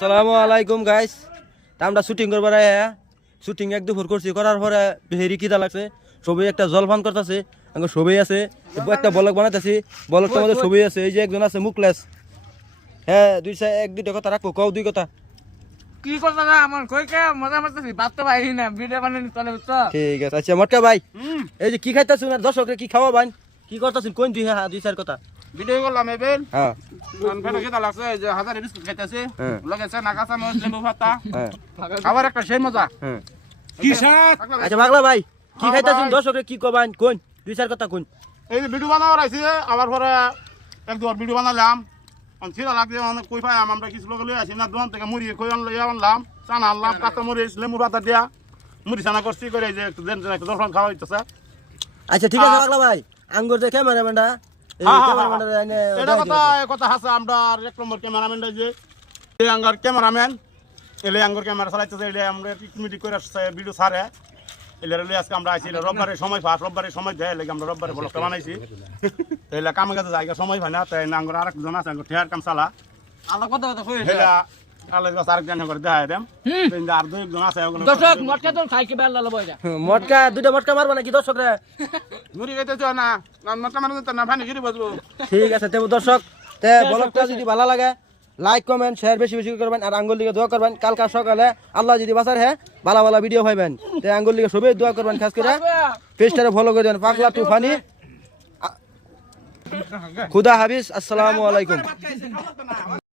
সালামু আলাইকুম গাইস তা আমরা শুটিং করবার আয়া শুটিং এক দুপুর করছি করার পরে হেরি কিদা লাগছে সবাই একটা জলপান করতেছে সবাই আছে। একটা বলক বানাইতেছি বলকটার মধ্যে সবাই আছে। এই যে একজন আছে মুকলেস হ্যাঁ দুই সাই এক দুইটা কথা রাখো কও দুই কথা। কি করতে না আমার কই কে? মজা মারতেছি তো পাই না ভিডিও বানানি চলে বুঝছ? ঠিক আছে আচ্ছা মটকা ভাই। এই যে কি খাইতেছুন? আর দর্শকরে কি খাওয়া ভাই কি করতেছুন? কোন দুই হ্যাঁ দুই চার কথা। ভিডিও করলাম এবার। হ্যাঁ। ফেলে খেতে লাগছে যে হাজারে বিস্কুট খাইতেছে হ্যাঁ। লগেছে নাকা চামচ লেবু পাতা। হ্যাঁ। আবার একটা সেই মজা। হ্যাঁ। কি স্বাদ? আচ্ছা পাগলা ভাই কি খাইতেছুন? দর্শকরে কি কবান? কোন? দুই চার কথা কোন? এই যে ভিডিও বানাবার আইছে আবার পরে এক দুবার ভিডিও বানালাম। ছিলা লাগছে অনেক কই পাই আমরা কিছু লোক লই আসি না দোকান থেকে মুড়ি কই আনলো ইয়া আনলাম। চানা আনলাম কাঁচা মরিচ লেবু পাতা দিয়া। মুড়ি চানা করছি করে যে একটু দেন একটু দর্শন খাওয়া হইতেছে। আচ্ছা ঠিক আছে পাগলা ভাই। আঙ্গুর যে ক্যামেরাম্যানটা এটা কথা। কথা আছে আমরা এক নম্বর ক্যামেরাম্যান যে আঙ্গার ক্যামেরাম্যান এলে আঙ্গুর ক্যামেরা চালাইতেছে এলে আমরা কমিটি করে আসছে ভিডিও সারে এলে এলে আজকে আমরা আইছি রোববারে সময় পাস রোববারে সময় দেয় এলে আমরা রোববারে ব্লগটা বানাইছি। এলে কামে কাছে জায়গা সময় হয় না তাই আঙ্গুর আর একজন আছে আঙ্গুর ঠেয়ার কাম চালা। আলো কথা কথা দর্শক মটকা হুম, মটকা দুইটা মটকা মারবা নাকি ঘুরি না। না ভানি গিরি বসবো। ঠিক আছে তেমন দর্শক তে ব্লগটা যদি ভালো লাগে লাইক কমেন্ট শেয়ার বেশি বেশি করবেন আর আঙ্গুল দিকে দোয়া করবেন। কালকা সকালে আল্লাহ যদি বাসার হ্যাঁ ভালো ভালো ভিডিও পাইবেন। তে আঙ্গুল দিকে সবাই দোয়া করবেন খাস করে। পেজটারে ফলো করে দেবেন পাগলা তুফানি। খুদা হাফিজ আসসালামু আলাইকুম।